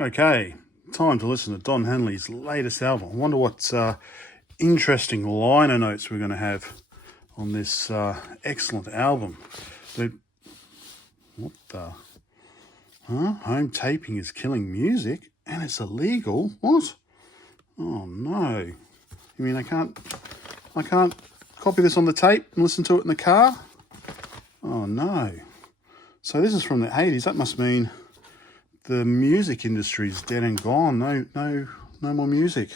Okay, time to listen to Don Henley's latest album. I wonder what interesting liner notes we're going to have on this excellent album. What the? Huh? Home taping is killing music and it's illegal? What? Oh no. You mean I can't copy this on the tape and listen to it in the car? Oh no. So this is from the 80s. That must mean the music industry is dead and gone. No more music.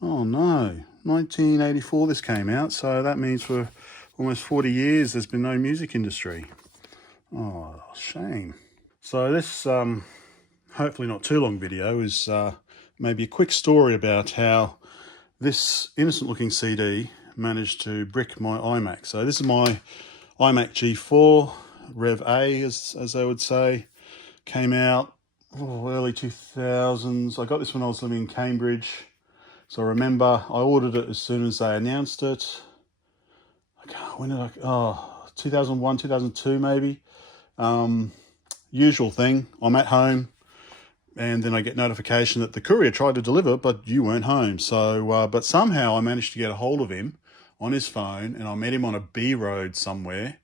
Oh no. 1984 this came out, so that means for almost 40 years there's been no music industry. Oh, shame. So this hopefully not too long video is maybe a quick story about how this innocent looking CD managed to brick my iMac. So this is my iMac G4 Rev A, as they would say. Came out early 2000s. I got this when I was living in Cambridge. So I remember I ordered it as soon as they announced it. When did I? 2001, 2002 maybe. Usual thing. I'm at home and then I get notification that the courier tried to deliver, but you weren't home. So, but somehow I managed to get a hold of him on his phone and I met him on a B road somewhere.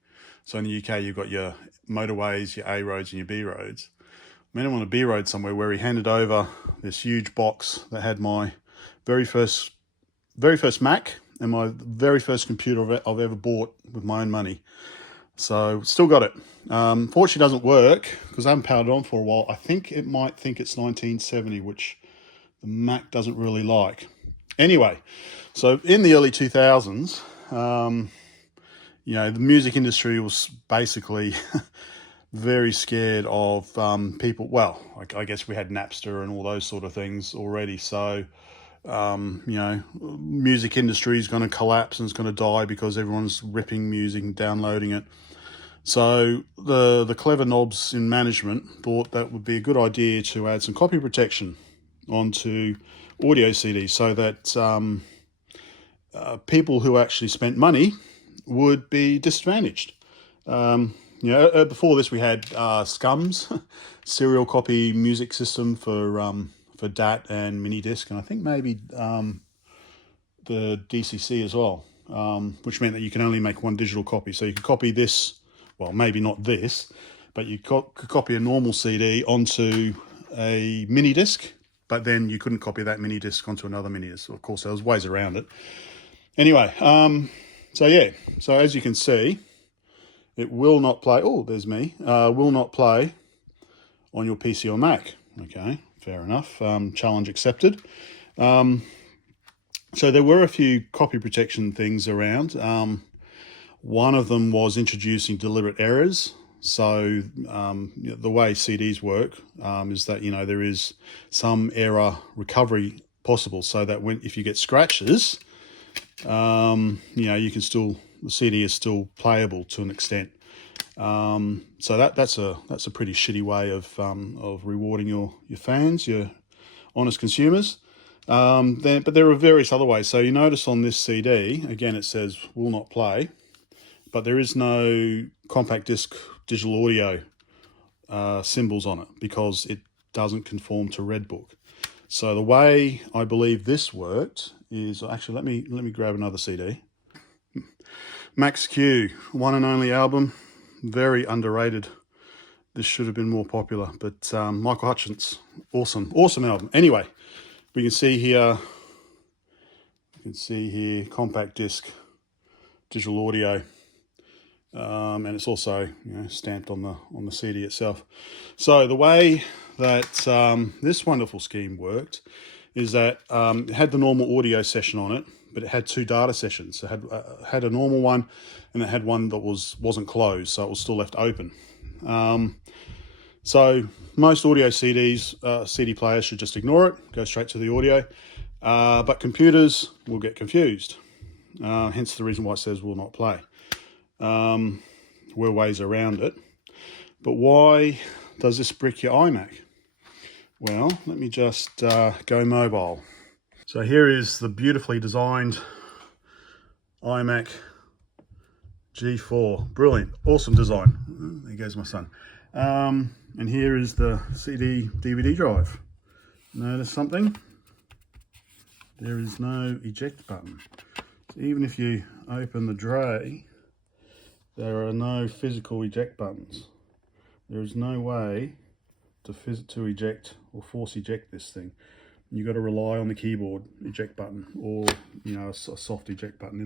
So in the UK, you've got your motorways, your A roads and your B roads. Met him on a B road somewhere where he handed over this huge box that had my very first Mac and my very first computer I've ever bought with my own money. So still got it. Fortunately doesn't work because I haven't powered it on for a while. I think it might think it's 1970, which the Mac doesn't really like. Anyway, so in the early 2000s, you know, the music industry was basically very scared of people. Well, I guess we had Napster and all those sort of things already. So, you know, music industry is going to collapse and it's going to die because everyone's ripping music and downloading it. So the clever knobs in management thought that would be a good idea to add some copy protection onto audio CDs so that people who actually spent money would be disadvantaged. You know, before this we had SCUMS, serial copy music system for DAT and mini disc, and I think maybe the DCC as well, which meant that you can only make one digital copy. So you could copy this, well, maybe not this, but you could copy a normal CD onto a mini disc, but then you couldn't copy that mini disc onto another mini disc. Of course, there was ways around it. Anyway, so yeah, so as you can see, it will not play. Oh, there's me. Will not play on your PC or Mac. Okay, fair enough. Challenge accepted. So there were a few copy protection things around. One of them was introducing deliberate errors. So the way CDs work is that, you know, there is some error recovery possible, so that if you get scratches, you know, you can still, the CD is still playable to an extent. So that's a pretty shitty way of rewarding your fans, your honest consumers. But there are various other ways. So you notice on this CD, again, it says will not play, but there is no compact disc digital audio symbols on it because it doesn't conform to Redbook. So the way I believe this worked is, actually, let me grab another CD. Max Q, one and only album, very underrated. This should have been more popular, but Michael Hutchence, awesome album. Anyway, we can see here, compact disc, digital audio, and it's also, you know, stamped on the CD itself. So the way that this wonderful scheme worked is that it had the normal audio session on it, but it had two data sessions. It had a normal one, and it had one that wasn't closed, so it was still left open. So most audio CDs, CD players should just ignore it, go straight to the audio, but computers will get confused. Hence the reason why it says will not play. Were ways around it. But why does this brick your iMac? Well, let me just go mobile. So here is the beautifully designed iMac G4. Brilliant, awesome design. There goes my son. And here is the CD DVD drive. Notice something? There is no eject button. So even if you open the tray, there are no physical eject buttons. There is no way to eject or force eject this thing. You've got to rely on the keyboard eject button, or a soft eject button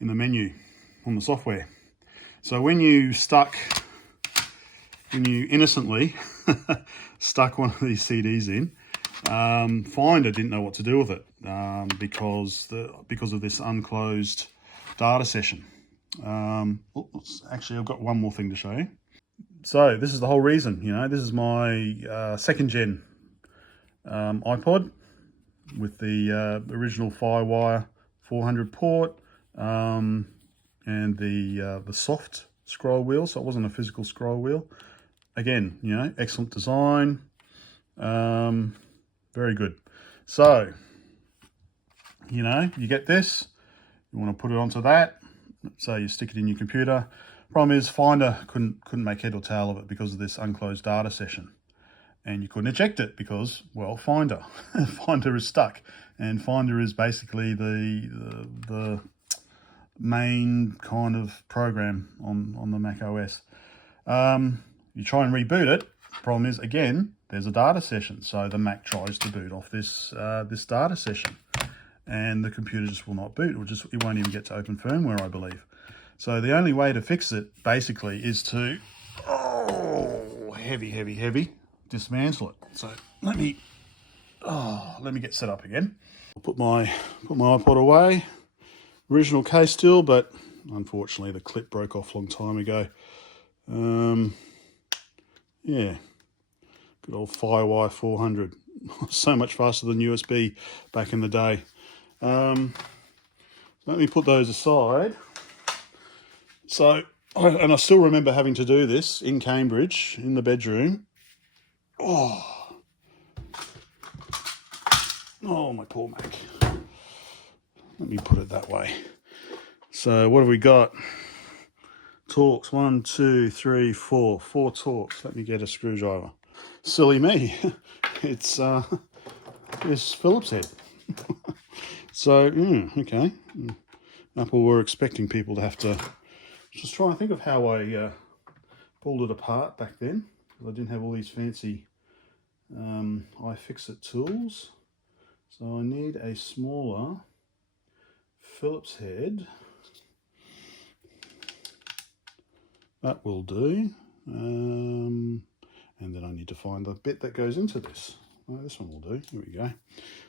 in the menu on the software. So when you innocently stuck one of these CDs in, Finder didn't know what to do with it because of this unclosed data session. Actually, I've got one more thing to show you. So this is the whole reason. This is my second gen iPod with the original Firewire 400 port and the soft scroll wheel. So it wasn't a physical scroll wheel. Again, excellent design. Very good. So, you get this. You want to put it onto that. So you stick it in your computer. Problem is, Finder couldn't make head or tail of it because of this unclosed data session. And you couldn't eject it because, well, Finder. Finder is stuck. And Finder is basically the main kind of program on the Mac OS. You try and reboot it. Problem is, again, there's a data session. So the Mac tries to boot off this data session. And the computer just will not boot. It won't even get to open firmware, I believe. So the only way to fix it, basically, is to, heavy, dismantle it. So let me get set up again. I'll put my iPod away. Original case still, but unfortunately the clip broke off a long time ago. Yeah, good old Firewire 400. So much faster than USB back in the day. Let me put those aside. So, and I still remember having to do this in Cambridge, in the bedroom. Oh, my poor Mac. Let me put it that way. So what have we got? Torques, 1, 2, 3, 4. 4 torques. Let me get a screwdriver. Silly me. It's this Phillips head. So, okay. Apple were expecting people to have to... Just trying to think of how I pulled it apart back then. I didn't have all these fancy iFixit tools. So I need a smaller Phillips head. That will do. And then I need to find the bit that goes into this. Oh, this one will do. Here we go.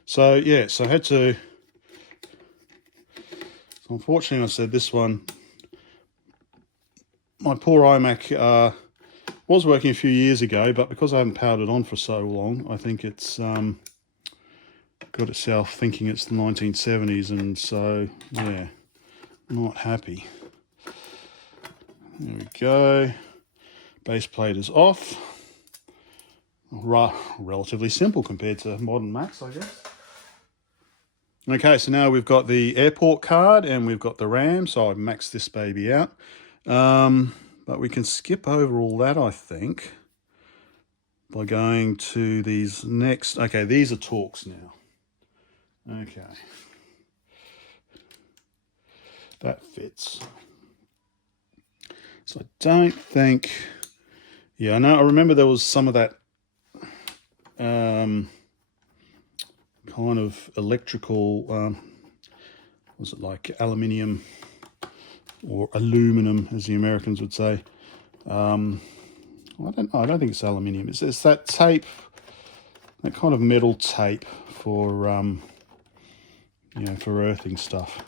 So yeah, so I had to... So unfortunately I said this one... My poor iMac was working a few years ago, but because I haven't powered it on for so long, I think it's got itself thinking it's the 1970s, and so, yeah, not happy. There we go. Base plate is off. Relatively simple compared to modern Macs, I guess. Okay, so now we've got the airport card and we've got the RAM, so I've maxed this baby out. But we can skip over all that, I think, by going to these next. Okay, these are torques now. Okay. That fits. So I don't think... Yeah, I remember there was some of that kind of electrical, was it like aluminium or aluminum, as the Americans would say. I don't know. I don't think it's aluminium. It's that tape, that kind of metal tape for for earthing stuff.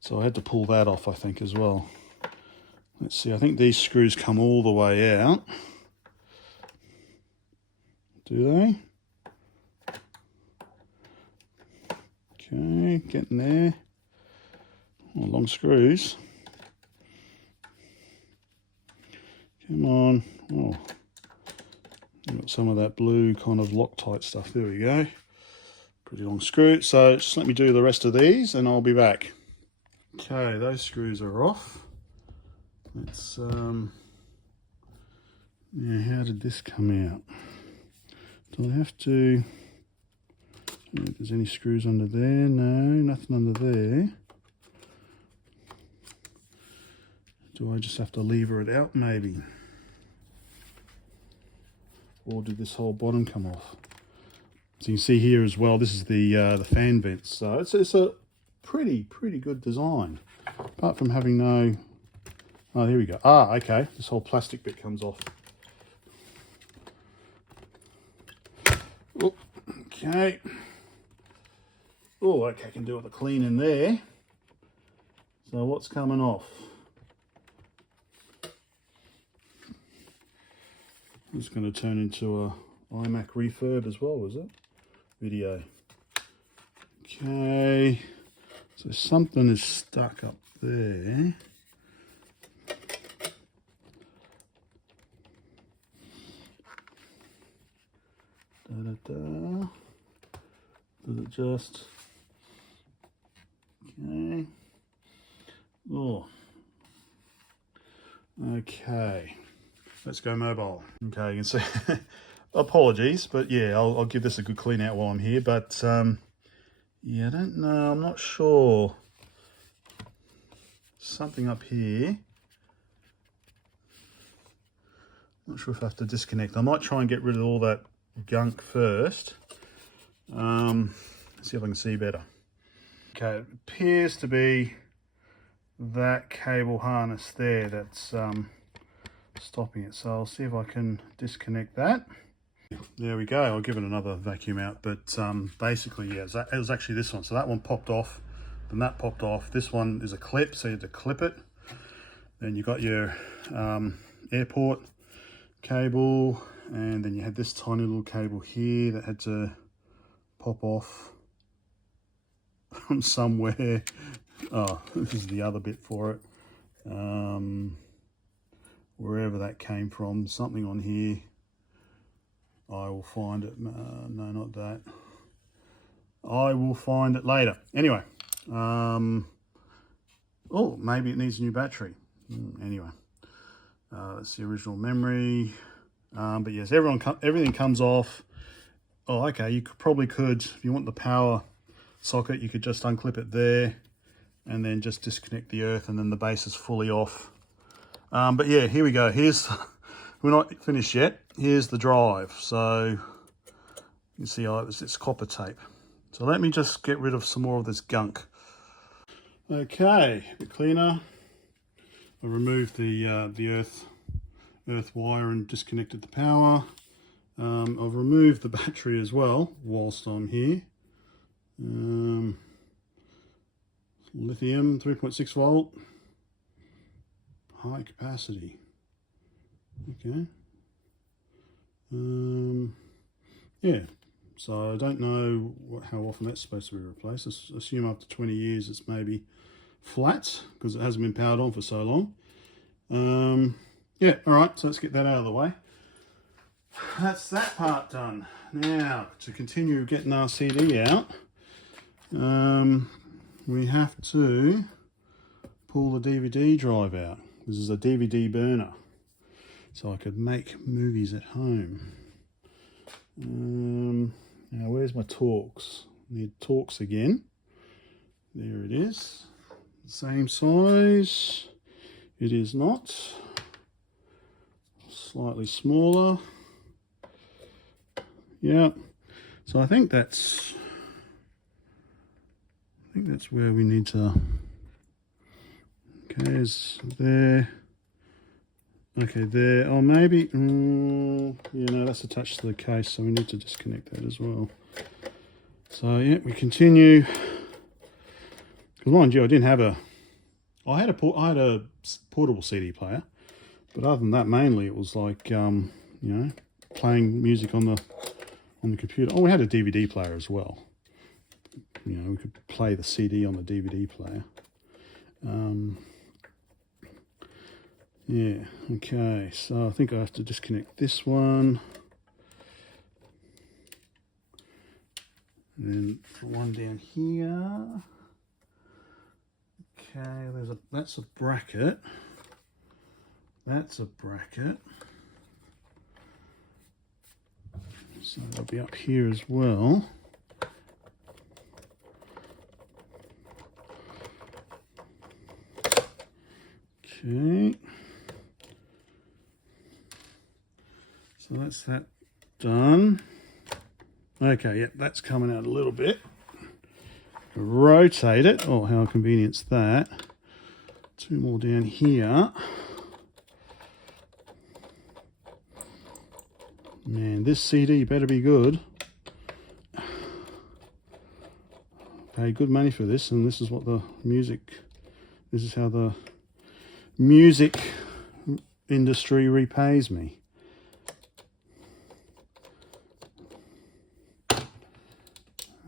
So I had to pull that off, I think, as well. Let's see. I think these screws come all the way out. Do they? Okay, getting there. Oh, long screws. Come on. Oh, got some of that blue kind of Loctite stuff. There we go. Pretty long screw. So just let me do the rest of these and I'll be back. Okay, those screws are off. Let's Now, how did this come out? Do I have to... If there's any screws under there? No, nothing under there. Do I just have to lever it out maybe? Or did this whole bottom come off? So you can see here as well, this is the fan vents. So it's a pretty good design. Apart from having no... Oh, here we go. Ah, okay. This whole plastic bit comes off. Oh, okay. Oh, okay, I can do with the clean in there. So what's coming off? It's going to turn into a iMac refurb as well, is it? Video. Okay. So something is stuck up there. Da-da-da. Does it just... Okay. Oh. Okay. Let's go mobile. Okay, you can see... Apologies, but yeah, I'll give this a good clean out while I'm here. But yeah, I don't know. I'm not sure. Something up here. Not sure if I have to disconnect. I might try and get rid of all that gunk first. See if I can see better. Okay, it appears to be that cable harness there that's stopping it. So I'll see if I can disconnect that. There we go. I'll give it another vacuum out, but basically, yeah, it was actually this one. So that one popped off, then that popped off. This one is a clip, so you had to clip it. Then you got your airport cable, and then you had this tiny little cable here that had to pop off from somewhere. Oh, this is the other bit for it. Wherever that came from, something on here. I will find it. No, not that. I will find it later. Anyway. Oh, maybe it needs a new battery. Anyway. That's the original memory. But yes, everything comes off. Oh, okay. You probably could, if you want the power socket, you could just unclip it there and then just disconnect the earth, and then the base is fully off. But yeah, here we go. We're not finished yet. Here's the drive. So you see it's copper tape. So let me just get rid of some more of this gunk. Okay, a bit cleaner. I removed the earth wire and disconnected the power. I've removed the battery as well whilst I'm here. Lithium, 3.6 volt, high capacity. Okay. Yeah, so I don't know how often that's supposed to be replaced. I assume after 20 years it's maybe flat because it hasn't been powered on for so long. Yeah, all right, so let's get that out of the way. That's that part done. Now, to continue getting our CD out, we have to pull the DVD drive out. This is a DVD burner, so I could make movies at home. Now, where's my Torx? Need Torx again. There it is. Same size. It is not. Slightly smaller. Yeah. So I think that's where we need to. Okay, is there. Okay, there. Oh, maybe. That's attached to the case, so we need to disconnect that as well. So yeah, we continue. Because mind you, I didn't have I had a portable CD player, but other than that, mainly it was like playing music on the computer. Oh, we had a DVD player as well. We could play the CD on the DVD player. Yeah, okay, so I think I have to disconnect this one. And then the one down here. Okay, that's a bracket. That's a bracket. So they'll be up here as well. Okay. So that's that done. Okay, yep, that's coming out a little bit. Rotate it. Oh, how convenient's that. Two more down here. Man, this CD better be good. Pay good money for this, and this is what the music, this is how the music industry repays me.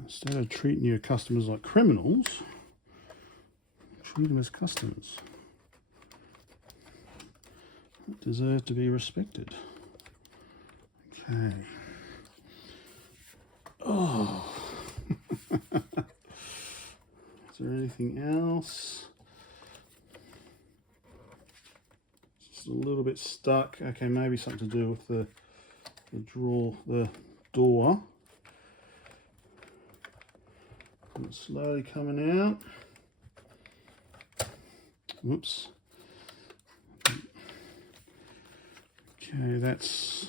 Instead of treating your customers like criminals, treat them as customers. Deserve to be respected. Okay. Oh. Is there anything else? Just a little bit stuck. Okay, maybe something to do with the door. And it's slowly coming out. Whoops. Okay, that's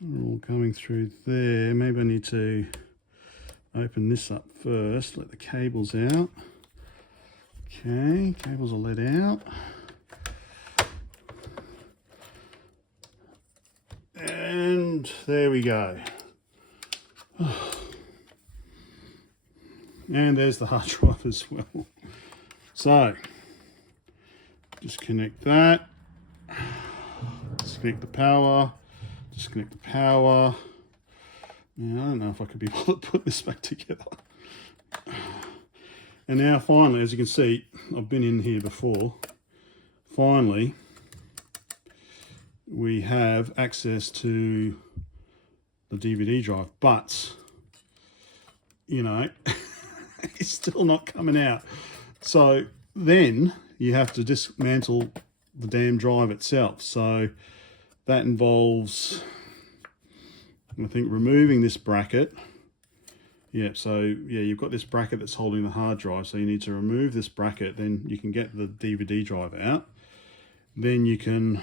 all coming through there. Maybe I need to open this up first, let the cables out. Okay, cables are let out. And there we go. And there's the hard drive as well. So, disconnect that. Disconnect the power. Disconnect the power. Now, I don't know if I could be able to put this back together. And now finally, as you can see, I've been in here before. Finally, we have access to the DVD drive, but, you know, it's still not coming out. So then you have to dismantle the damn drive itself. So that involves, I think, removing this bracket. Yeah, so yeah, you've got this bracket that's holding the hard drive, so you need to remove this bracket, then you can get the DVD drive out. Then you can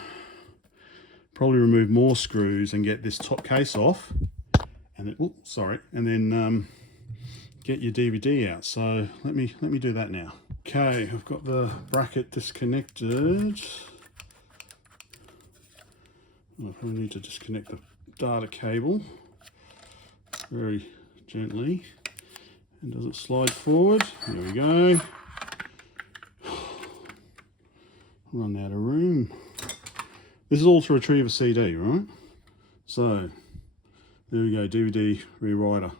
probably remove more screws and get this top case off, and then, and then get your DVD out. So let me do that now. Okay, I've got the bracket disconnected. I probably need to disconnect the data cable very gently. And does it slide forward? There we go. Run out of room. This is all to retrieve a CD, right? So there we go, DVD rewriter.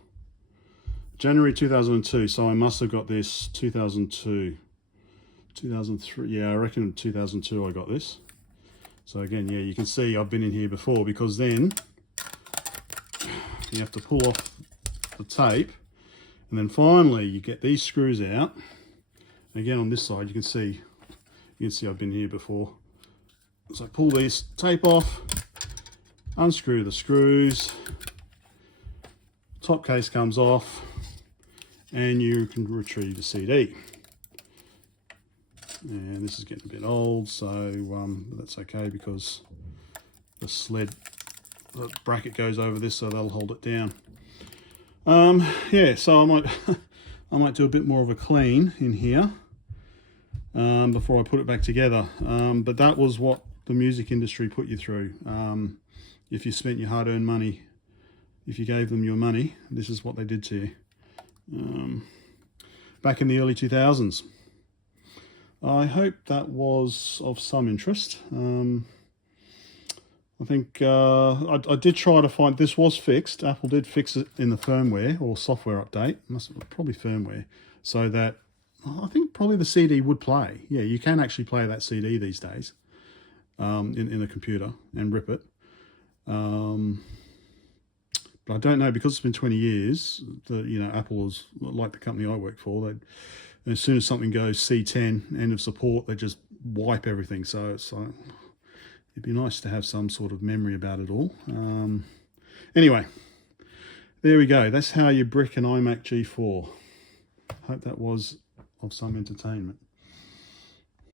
January 2002, so I must have got this 2002. 2003, yeah, I reckon 2002 I got this. So again, yeah, you can see I've been in here before, because then you have to pull off the tape, and then finally you get these screws out. Again, on this side, you can see I've been here before. So pull these tape off, unscrew the screws, top case comes off, and you can retrieve the CD. And this is getting a bit old, so but that's okay, because the bracket goes over this, so they'll hold it down. Yeah, so I might do a bit more of a clean in here before I put it back together. But that was what the music industry put you through. If you spent your hard-earned money, if you gave them your money, this is what they did to you. Back in the early 2000s. I hope that was of some interest. I think I did try to find, this was fixed. Apple did fix it in the firmware or software update, probably firmware, so that I think probably the CD would play. Yeah, you can actually play that CD these days in a computer and rip it. But I don't know, because it's been 20 years, Apple is like the company I work for. As soon as something goes C10, end of support, they just wipe everything. So it's like, it'd be nice to have some sort of memory about it all. Anyway, there we go. That's how you brick an iMac G4. Hope that was of some entertainment.